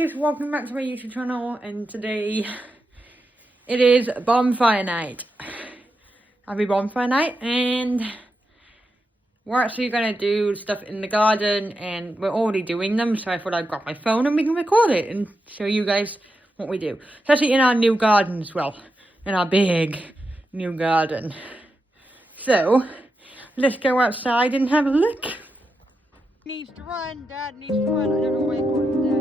Welcome back to my YouTube channel, and today it is Bonfire night. Happy Bonfire night, and we're actually going to do stuff in the garden, and we're already doing them, so I thought I'd grab my phone and we can record it and show you guys what we do. Especially in our new garden as well, in our big new garden. So, let's go outside and have a look. Needs to run, Dad needs to run. I don't know where you're going, Daddy.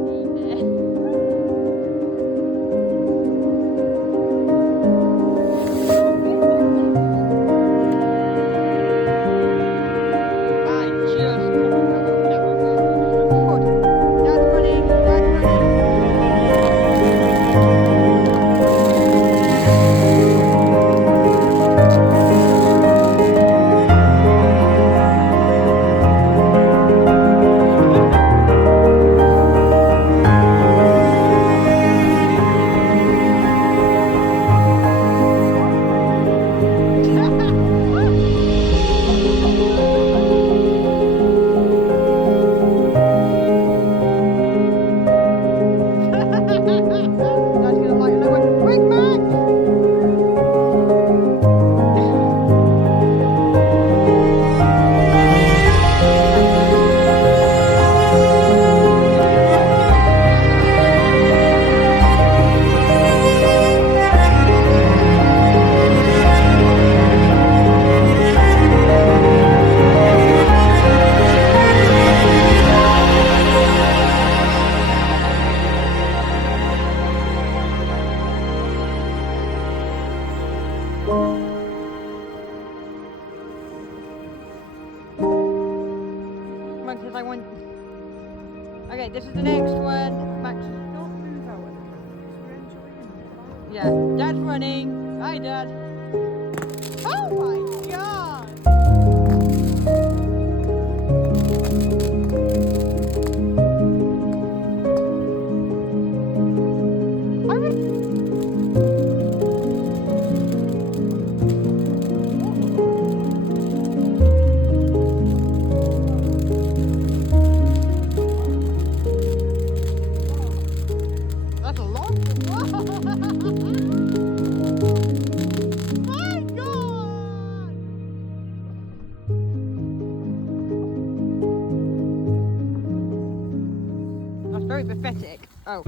I want. Okay, this is the next one. Max, don't move out. Yeah, Dad's running. Hi, Dad. Oh my God! That's a long My God! That's very pathetic. Oh.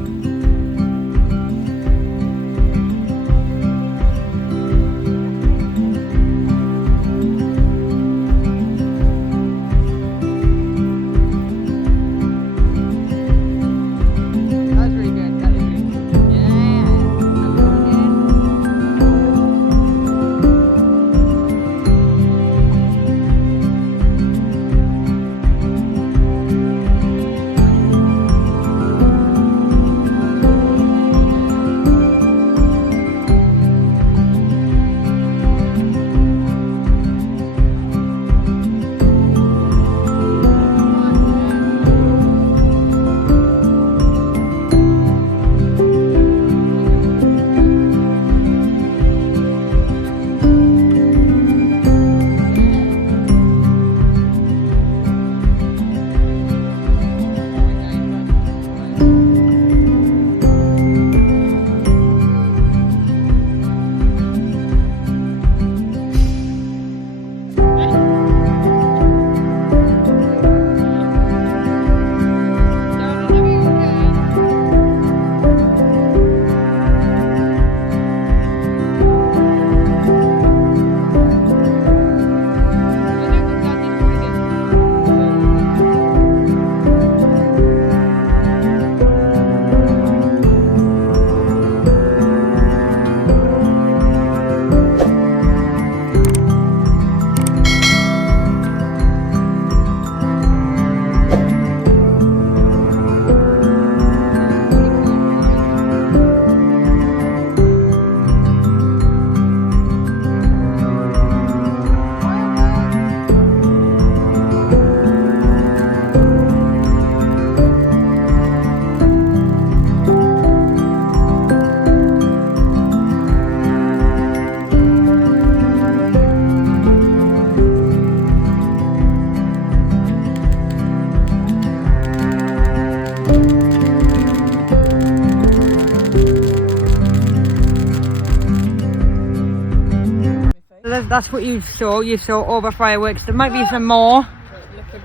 that's what you saw. You saw all the fireworks. There might be some more. Look at this.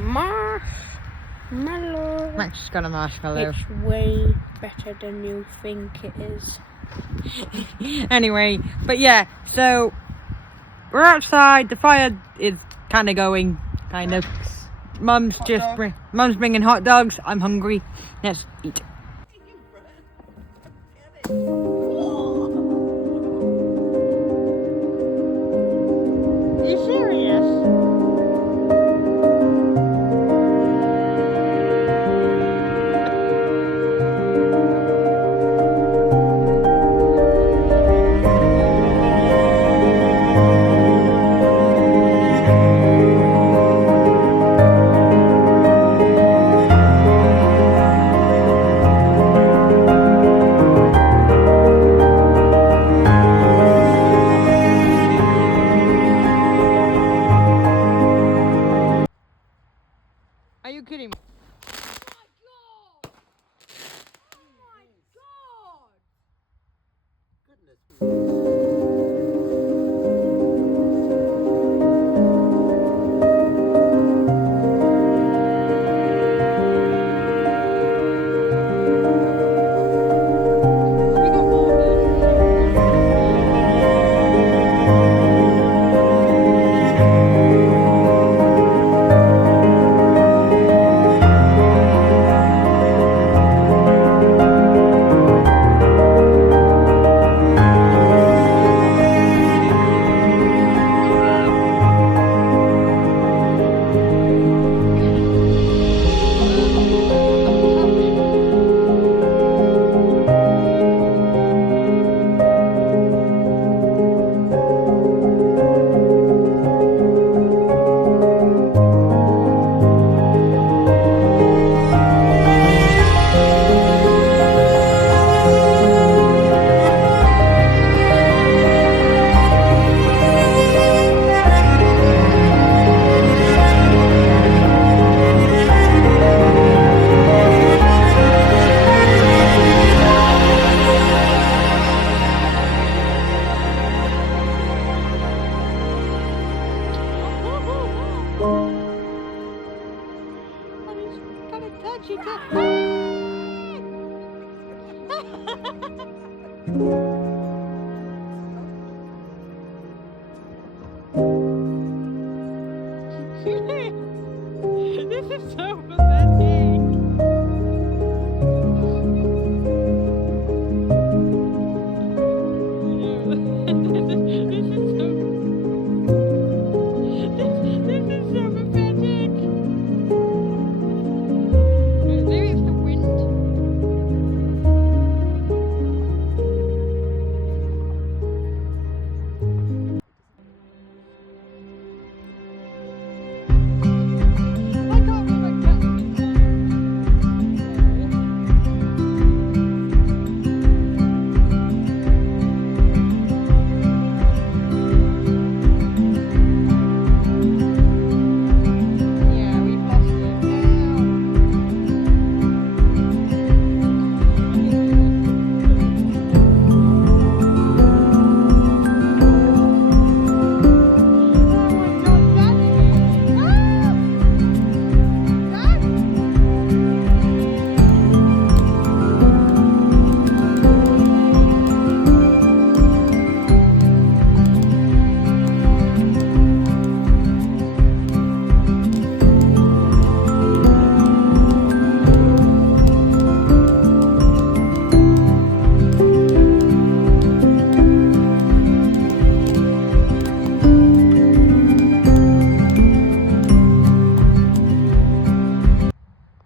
Marshmallow. Max just got a marshmallow. It's way better than you think it is. Anyway, but yeah, so we're outside. The fire is kind of going, kind of. Mum's bringing hot dogs. I'm hungry. Let's eat. Are you serious? Are you kidding me? This is so pathetic. This is so pathetic. Maybe it's the wind.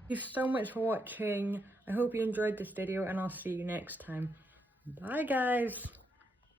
Thank you so much for watching. I hope you enjoyed this video and I'll see you next time. Bye guys.